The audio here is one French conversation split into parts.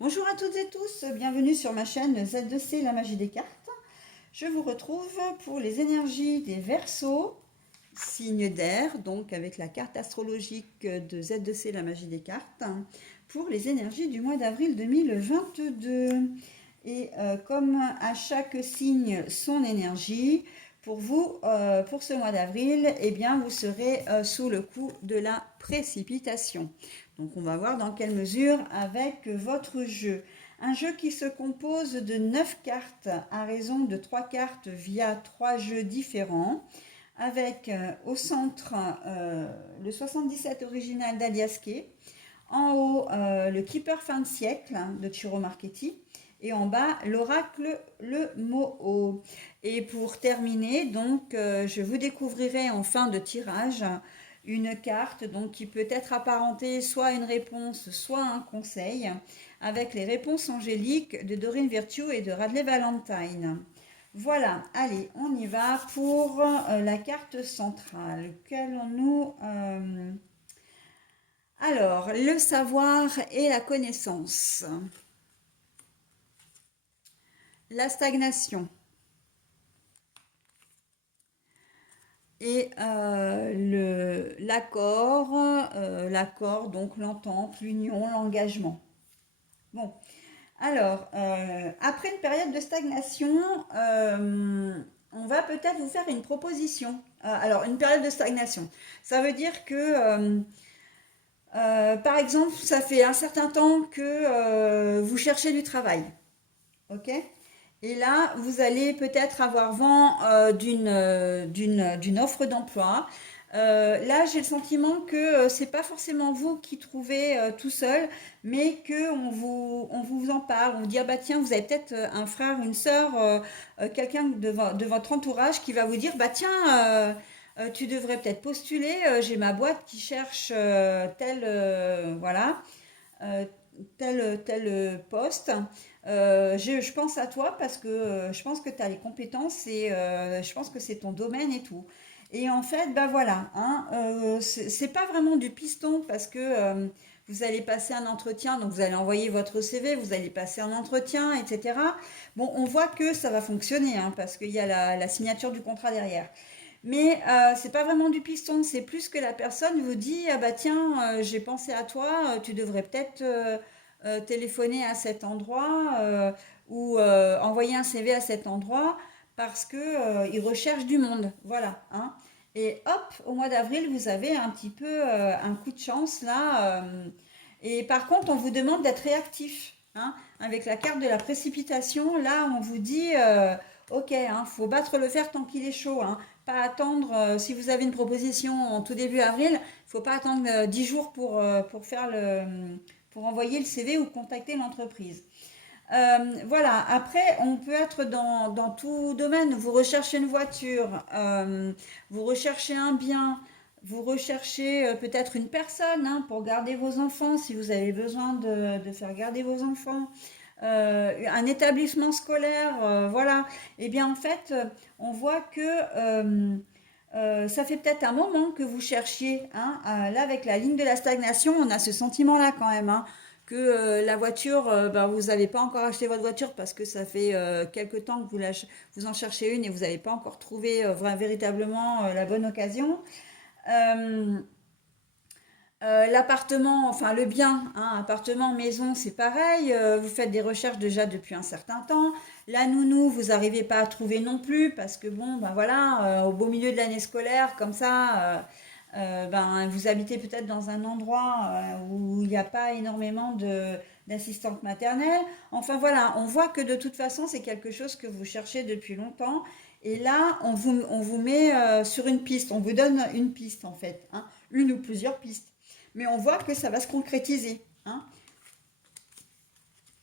Bonjour à toutes et tous, bienvenue sur ma chaîne Z2C, la magie des cartes. Je vous retrouve pour les énergies des Verseaux, signe d'air, donc avec la carte astrologique de Z2C, la magie des cartes, pour les énergies du mois d'avril 2022. Et comme à chaque signe son énergie, pour vous, pour ce mois d'avril, eh bien, vous serez sous le coup de la précipitation. Donc on va voir dans quelle mesure avec votre jeu. Un jeu qui se compose de 9 cartes à raison de 3 cartes via 3 jeux différents, avec au centre le 77 original d'Aliaske, en haut le Keeper fin de siècle de Ciro Marchetti, et en bas l'oracle le Moho. Et pour terminer, donc, je vous découvrirai en fin de tirage une carte donc, qui peut être apparentée soit à une réponse, soit à un conseil, avec les réponses angéliques de Doreen Virtue et de Radley Valentine. Voilà, allez, on y va pour la carte centrale. Qu'allons-nous alors, le savoir et la connaissance. La stagnation. Et l'accord, donc l'entente, l'union, l'engagement. Bon, alors, après une période de stagnation, on va peut-être vous faire une proposition. Alors, une période de stagnation, ça veut dire que, par exemple, ça fait un certain temps que vous cherchez du travail, ok? Et là, vous allez peut-être avoir vent d'une offre d'emploi. Là, j'ai le sentiment que c'est pas forcément vous qui trouvez tout seul, mais que on vous en parle. On vous dit, ah bah tiens, vous avez peut-être un frère, une sœur, quelqu'un de votre entourage qui va vous dire, bah tiens, tu devrais peut-être postuler. J'ai ma boîte qui cherche voilà, euh, tel poste. Je pense à toi parce que je pense que tu as les compétences et je pense que c'est ton domaine et tout. Et en fait, ben voilà, hein, c'est pas vraiment du piston parce que vous allez passer un entretien, donc vous allez envoyer votre CV, vous allez passer un entretien, etc. Bon, on voit que ça va fonctionner hein, parce qu'il y a la signature du contrat derrière. Mais c'est pas vraiment du piston, c'est plus que la personne vous dit ah bah tiens, j'ai pensé à toi, tu devrais peut-être téléphoner à cet endroit ou envoyer un CV à cet endroit parce que ils recherchent du monde, voilà, hein. Et hop, au mois d'avril, vous avez un petit peu un coup de chance là. Et par contre, on vous demande d'être réactif, hein. Avec la carte de la précipitation, là, on vous dit ok, hein, faut battre le fer tant qu'il est chaud, hein. Pas attendre, si vous avez une proposition en tout début avril, il ne faut pas attendre 10 jours pour envoyer le CV ou contacter l'entreprise. Voilà, après, on peut être dans tout domaine. Vous recherchez une voiture, vous recherchez un bien, vous recherchez peut-être une personne hein, pour garder vos enfants, si vous avez besoin de faire garder vos enfants. Un établissement scolaire, voilà. Eh bien, en fait, on voit que ça fait peut-être un moment que vous cherchiez. Hein, là, avec la ligne de la stagnation, on a ce sentiment-là quand même. Hein, que la voiture, ben, vous n'avez pas encore acheté votre voiture parce que ça fait quelque temps que vous en cherchez une et vous n'avez pas encore trouvé véritablement la bonne occasion. Euh, L'appartement, enfin le bien, hein, appartement, maison, c'est pareil. Vous faites des recherches déjà depuis un certain temps. La nounou, vous n'arrivez pas à trouver non plus parce que bon, ben voilà, au beau milieu de l'année scolaire, comme ça, ben vous habitez peut-être dans un endroit où il n'y a pas énormément d'assistantes maternelles. Enfin voilà, on voit que de toute façon, c'est quelque chose que vous cherchez depuis longtemps. Et là, on vous met sur une piste, on vous donne une piste en fait, hein, une ou plusieurs pistes. Mais on voit que ça va se concrétiser, hein.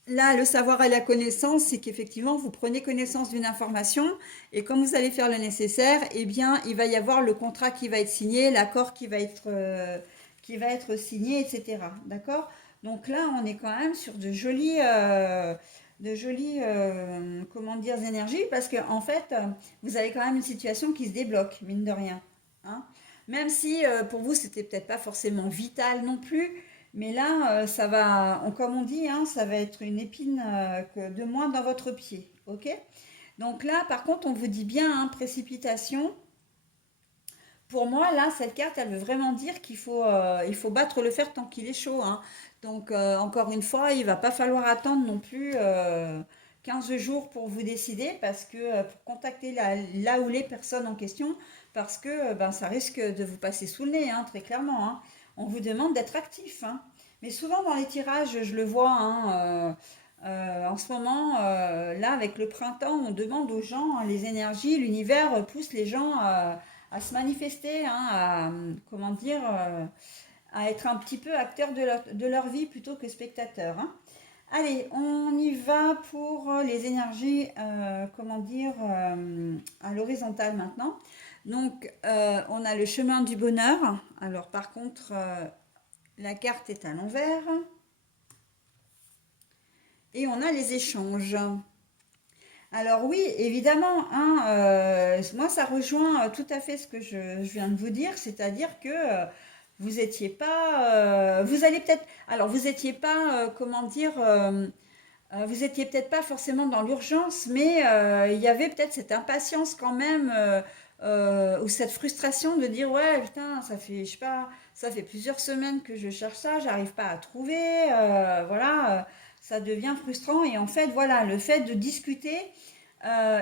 Là, le savoir et la connaissance, c'est qu'effectivement, vous prenez connaissance d'une information et comme vous allez faire le nécessaire, eh bien, il va y avoir le contrat qui va être signé, l'accord qui va être signé, etc. D'accord? Donc là, on est quand même sur comment dire, énergies parce qu'en en fait, vous avez quand même une situation qui se débloque, mine de rien, hein. Même si pour vous, c'était peut-être pas forcément vital non plus, Mais là, ça va, comme on dit, hein, ça va être une épine de moins dans votre pied. Ok? Donc là, par contre, on vous dit bien, hein, précipitation. Pour moi, là, cette carte, elle veut vraiment dire il faut battre le fer tant qu'il est chaud, hein. Donc, encore une fois, il va pas falloir attendre non plus 15 jours pour vous décider, parce que pour contacter là où les personnes en question, parce que ben, ça risque de vous passer sous le nez, hein, très clairement, hein. On vous demande d'être actif, hein. Mais souvent dans les tirages, je le vois, hein, en ce moment, là, avec le printemps, on demande aux gens, hein, les énergies, l'univers pousse les gens à se manifester, hein, comment dire, à être un petit peu acteurs de leur vie plutôt que spectateurs, hein. Allez, on y va pour les énergies, comment dire, à l'horizontale maintenant. Donc, on a le chemin du bonheur. Alors, par contre, la carte est à l'envers. Et on a les échanges. Alors oui, évidemment, hein, moi ça rejoint tout à fait ce que je viens de vous dire, c'est-à-dire que vous étiez pas, vous allez peut-être, alors vous étiez pas, comment dire, vous étiez peut-être pas forcément dans l'urgence, mais il y avait peut-être cette impatience quand même, ou cette frustration de dire ouais putain ça fait je sais pas, ça fait plusieurs semaines que je cherche ça, j'arrive pas à trouver, voilà, ça devient frustrant et en fait voilà le fait de discuter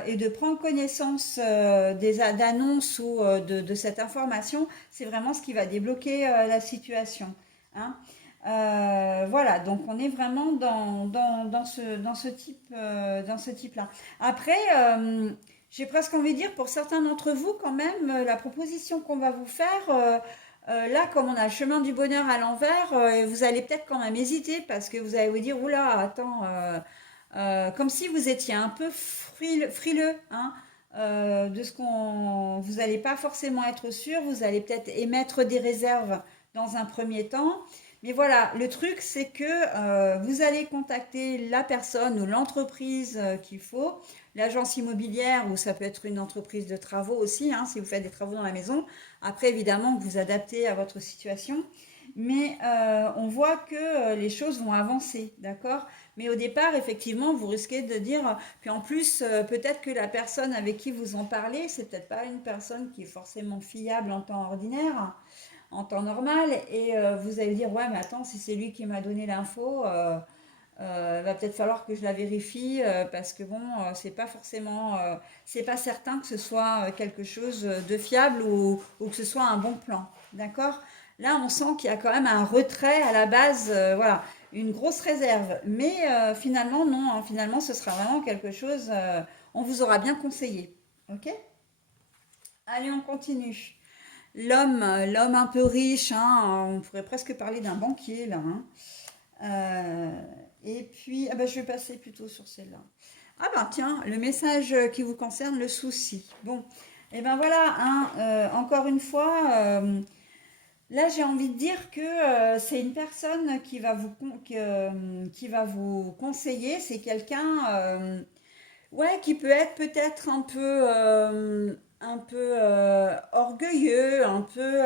et de prendre connaissance d'annonces ou de cette information, c'est vraiment ce qui va débloquer la situation, hein. Voilà, donc on est vraiment dans ce type-là. Après, j'ai presque envie de dire, pour certains d'entre vous, quand même, la proposition qu'on va vous faire, là, comme on a le chemin du bonheur à l'envers, vous allez peut-être quand même hésiter parce que vous allez vous dire, oula, attends, comme si vous étiez un peu frileux, hein, de ce qu'on, vous n'allez pas forcément être sûr, vous allez peut-être émettre des réserves dans un premier temps. Mais voilà, le truc, c'est que vous allez contacter la personne ou l'entreprise qu'il faut, l'agence immobilière ou ça peut être une entreprise de travaux aussi, hein, si vous faites des travaux dans la maison. Après, évidemment, vous adaptez à votre situation. Mais on voit que les choses vont avancer, d'accord? Mais au départ, effectivement, vous risquez de dire, puis en plus, peut-être que la personne avec qui vous en parlez, c'est peut-être pas une personne qui est forcément fiable en temps ordinaire, en temps normal, et vous allez dire, ouais, mais attends, si c'est lui qui m'a donné l'info, va peut-être falloir que je la vérifie, parce que bon, c'est pas forcément, c'est pas certain que ce soit quelque chose de fiable ou que ce soit un bon plan, d'accord? Là, on sent qu'il y a quand même un retrait à la base, voilà, une grosse réserve. Mais finalement, non, hein, finalement, ce sera vraiment quelque chose, on vous aura bien conseillé, ok? Allez, on continue. L'homme un peu riche, hein, on pourrait presque parler d'un banquier là, hein. Et puis, ah bah, je vais passer plutôt sur celle-là. Ah ben tiens, le message qui vous concerne, le souci. Bon, et ben voilà, hein, encore une fois, là j'ai envie de dire que c'est une personne qui va vous conseiller, c'est quelqu'un, ouais, qui peut être peut-être un peu orgueilleux, un peu...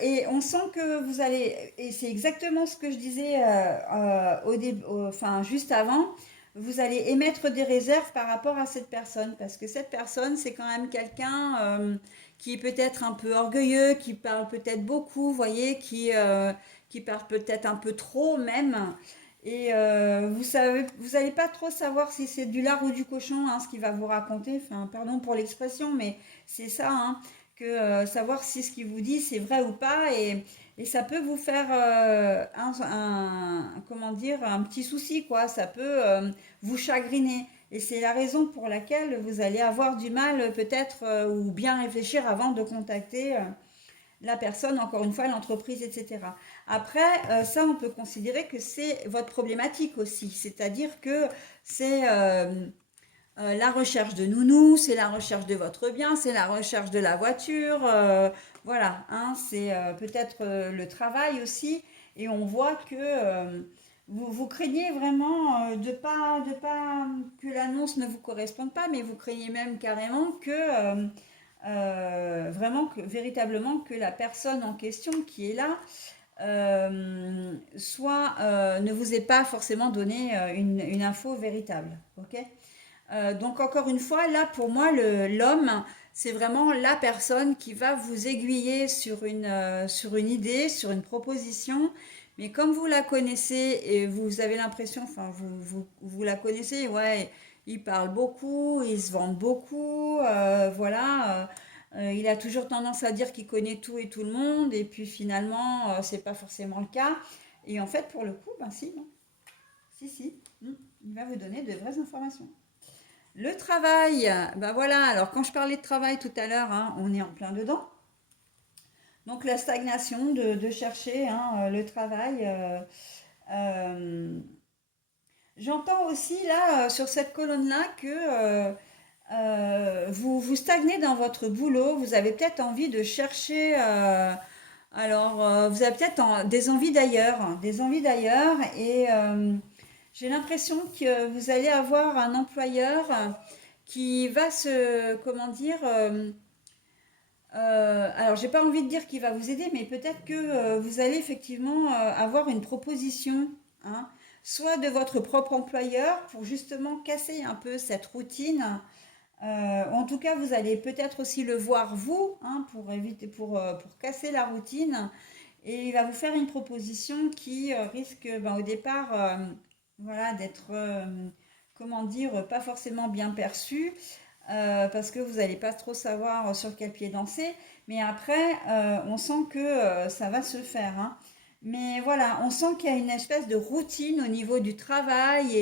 et on sent que vous allez, et c'est exactement ce que je disais enfin, juste avant, vous allez émettre des réserves par rapport à cette personne, parce que cette personne, c'est quand même quelqu'un qui est peut-être un peu orgueilleux, qui parle peut-être beaucoup, vous voyez, qui parle peut-être un peu trop même. Et vous savez, vous n'allez pas trop savoir si c'est du lard ou du cochon, hein, ce qu'il va vous raconter. Enfin, pardon pour l'expression, mais c'est ça, hein, que savoir si ce qu'il vous dit c'est vrai ou pas. Et ça peut vous faire comment dire, un petit souci, quoi. Ça peut vous chagriner. Et c'est la raison pour laquelle vous allez avoir du mal peut-être ou bien réfléchir avant de contacter la personne, encore une fois, l'entreprise, etc. Après, ça, on peut considérer que c'est votre problématique aussi. C'est-à-dire que c'est la recherche de nounou, c'est la recherche de votre bien, c'est la recherche de la voiture. Voilà, hein, c'est peut-être le travail aussi. Et on voit que vous craignez vraiment de pas que l'annonce ne vous corresponde pas, mais vous craignez même carrément que vraiment que véritablement que la personne en question qui est là soit ne vous ait pas forcément donné une info véritable. Ok. Donc encore une fois, là pour moi, l'homme, c'est vraiment la personne qui va vous aiguiller sur une idée, sur une proposition. Mais comme vous la connaissez et vous avez l'impression, enfin vous la connaissez, ouais, il parle beaucoup, il se vante beaucoup, voilà. Il a toujours tendance à dire qu'il connaît tout et tout le monde, et puis finalement, c'est pas forcément le cas. Et en fait, pour le coup, ben si, non. Si, il va vous donner de vraies informations. Le travail, ben voilà, alors quand je parlais de travail tout à l'heure, hein, on est en plein dedans. Donc la stagnation de chercher hein, le travail. Euh, J'entends aussi là sur cette colonne-là que vous stagnez dans votre boulot, vous avez peut-être envie de chercher, vous avez peut-être des envies d'ailleurs, hein, des envies d'ailleurs, et j'ai l'impression que vous allez avoir un employeur qui va se, comment dire, alors j'ai pas envie de dire qu'il va vous aider, mais peut-être que vous allez effectivement avoir une proposition, hein, soit de votre propre employeur pour justement casser un peu cette routine. En tout cas, vous allez peut-être aussi le voir vous, hein, pour éviter, pour casser la routine, et il va vous faire une proposition qui risque, ben, au départ, voilà, d'être, comment dire, pas forcément bien perçue, parce que vous n'allez pas trop savoir sur quel pied danser. Mais après, on sent que ça va se faire, hein. Mais voilà, on sent qu'il y a une espèce de routine au niveau du travail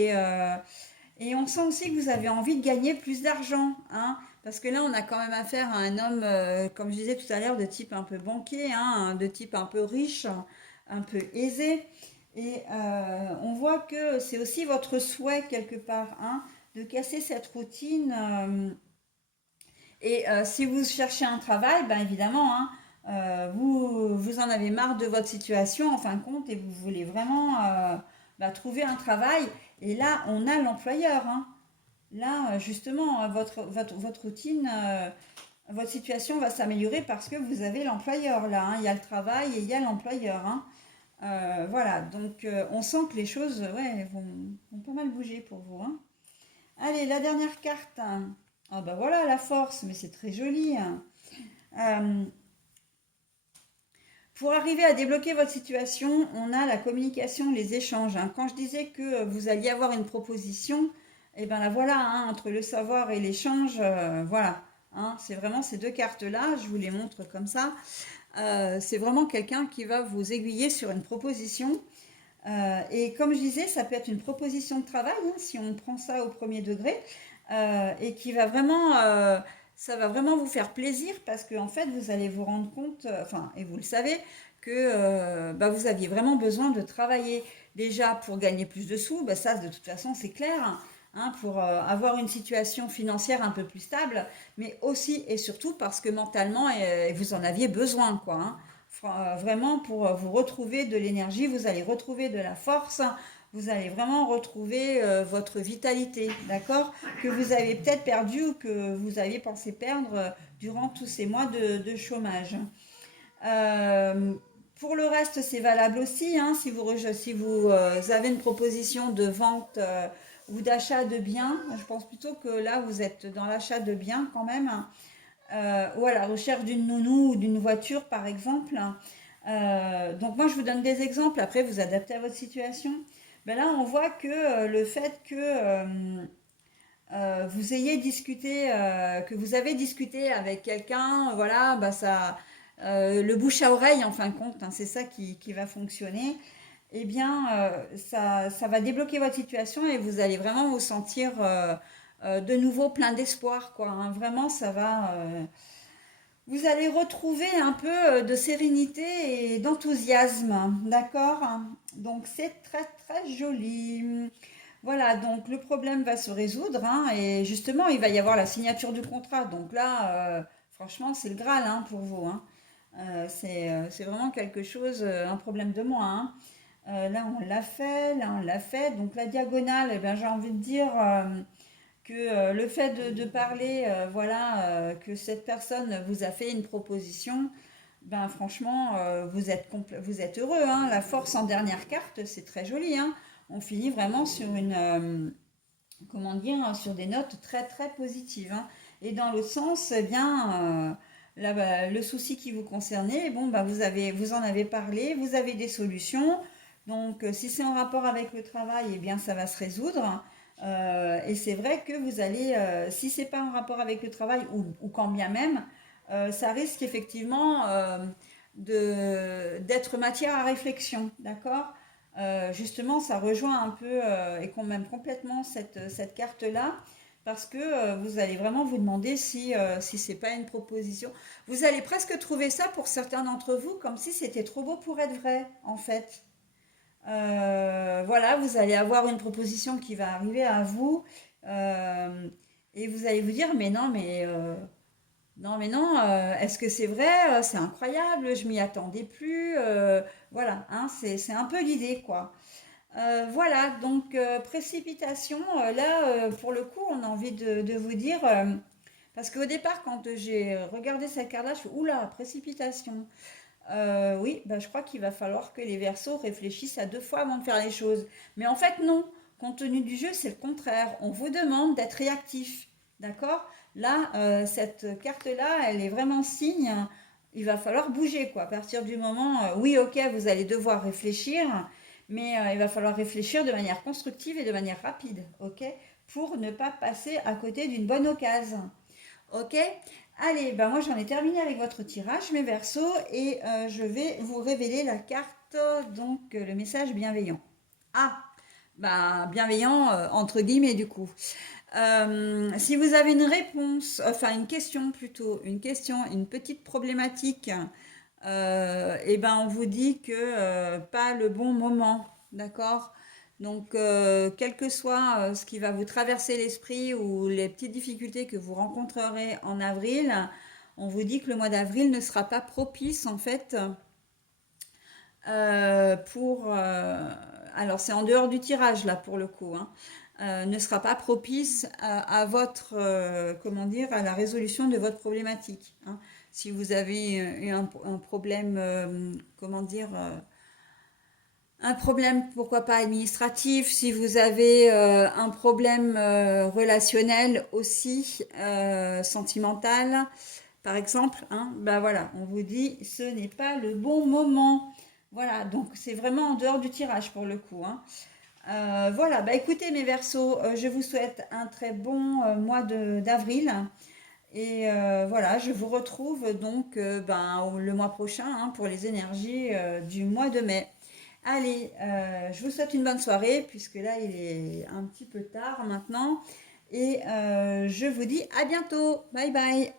et on sent aussi que vous avez envie de gagner plus d'argent, hein, parce que là, on a quand même affaire à un homme, comme je disais tout à l'heure, de type un peu banquier, hein, de type un peu riche, un peu aisé. Et on voit que c'est aussi votre souhait quelque part, hein, de casser cette routine. Et si vous cherchez un travail, ben évidemment, hein, vous en avez marre de votre situation en fin de compte et vous voulez vraiment ben, trouver un travail. Et là, on a l'employeur, hein. Là, justement, votre routine, votre situation va s'améliorer parce que vous avez l'employeur là, hein. Il y a le travail et il y a l'employeur, hein. Voilà, donc on sent que les choses ouais, vont pas mal bouger pour vous, hein. Allez, la dernière carte, hein. Ah bah voilà la force, mais c'est très joli, hein. Euh, pour arriver à débloquer votre situation, on a la communication, les échanges, hein. Quand je disais que vous alliez avoir une proposition, et ben la voilà, hein, entre le savoir et l'échange, voilà, hein, c'est vraiment ces deux cartes-là, je vous les montre comme ça. C'est vraiment quelqu'un qui va vous aiguiller sur une proposition. Et comme je disais, ça peut être une proposition de travail, hein, si on prend ça au premier degré, et qui va vraiment, ça va vraiment vous faire plaisir parce qu'en fait, vous allez vous rendre compte, enfin, et vous le savez, que bah, vous aviez vraiment besoin de travailler déjà pour gagner plus de sous, bah, ça de toute façon c'est clair, hein, pour avoir une situation financière un peu plus stable, mais aussi et surtout parce que mentalement, vous en aviez besoin, quoi, hein. Vraiment pour vous retrouver de l'énergie, vous allez retrouver de la force, vous allez vraiment retrouver votre vitalité, d'accord? Que vous avez peut-être perdu ou que vous aviez pensé perdre durant tous ces mois de chômage. Euh, pour le reste, c'est valable aussi, hein, si vous avez une proposition de vente ou d'achat de biens, je pense plutôt que là, vous êtes dans l'achat de biens quand même, ou à la recherche d'une nounou ou d'une voiture, par exemple. Donc moi, je vous donne des exemples, après vous adaptez à votre situation. Ben là, on voit que le fait que vous ayez discuté, que vous avez discuté avec quelqu'un, voilà, bah ça, le bouche à oreille en fin de compte, hein, c'est ça qui va fonctionner. Eh bien, ça va débloquer votre situation et vous allez vraiment vous sentir de nouveau plein d'espoir, quoi, hein. Vraiment, ça va. Vous allez retrouver un peu de sérénité et d'enthousiasme, d'accord? Donc c'est très très joli. Voilà, donc le problème va se résoudre, hein, et justement il va y avoir la signature du contrat. Donc là, franchement, c'est le Graal, hein, pour vous, hein. C'est vraiment quelque chose, un problème de moi, hein. Là on l'a fait, là on l'a fait. Donc la diagonale, eh ben, j'ai envie de dire que le fait de parler, voilà, que cette personne vous a fait une proposition, ben franchement, vous êtes heureux, hein. La force en dernière carte, c'est très joli, hein. On finit vraiment sur comment dire, sur des notes très très positives, hein. Et dans l'autre sens, eh bien, là, bah, le souci qui vous concernait, bon, bah, vous en avez parlé, vous avez des solutions. Donc, si c'est en rapport avec le travail, eh bien, ça va se résoudre. Et c'est vrai que vous allez, si c'est pas en rapport avec le travail ou quand bien même, ça risque effectivement d'être matière à réflexion, d'accord? Justement, ça rejoint un peu et quand même complètement cette carte-là, parce que vous allez vraiment vous demander si c'est pas une proposition. Vous allez presque trouver ça pour certains d'entre vous comme si c'était trop beau pour être vrai, en fait. Voilà, vous allez avoir une proposition qui va arriver à vous euh, et vous allez vous dire, mais non, non, mais non, est-ce que c'est vrai? C'est incroyable, je m'y attendais plus. Voilà, hein, c'est un peu l'idée, quoi. Voilà, donc précipitation, là, pour le coup, on a envie de vous dire, parce qu'au départ, quand j'ai regardé cette carte-là, je fais, oula, précipitation. Oui, bah, je crois qu'il va falloir que les Verseaux réfléchissent à deux fois avant de faire les choses. Mais en fait, non. Compte tenu du jeu, c'est le contraire. On vous demande d'être réactif. D'accord? Là, cette carte-là, elle est vraiment signe. Il va falloir bouger, quoi. À partir du moment, oui, ok, vous allez devoir réfléchir, mais il va falloir réfléchir de manière constructive et de manière rapide, ok? Pour ne pas passer à côté d'une bonne occasion. Ok? Allez, ben moi j'en ai terminé avec votre tirage, mes versos, et je vais vous révéler la carte, donc le message bienveillant. Ah, ben bienveillant entre guillemets du coup. Si vous avez une réponse, enfin une question plutôt, une petite problématique, et ben on vous dit que pas le bon moment, d'accord? Donc, quel que soit ce qui va vous traverser l'esprit ou les petites difficultés que vous rencontrerez en avril, on vous dit que le mois d'avril ne sera pas propice en fait pour... alors c'est en dehors du tirage là pour le coup, hein, ne sera pas propice à votre, comment dire, à la résolution de votre problématique, hein. Si vous avez eu un problème, comment dire, un problème, pourquoi pas administratif, si vous avez un problème relationnel aussi, sentimental, par exemple, hein, ben voilà, on vous dit ce n'est pas le bon moment. Voilà, donc c'est vraiment en dehors du tirage pour le coup, hein. Voilà, bah écoutez mes Verseaux, je vous souhaite un très bon mois d'avril. Et voilà, je vous retrouve donc ben, le mois prochain, hein, pour les énergies du mois de mai. Allez, je vous souhaite une bonne soirée, puisque là il est un petit peu tard maintenant. Et je vous dis à bientôt. Bye bye.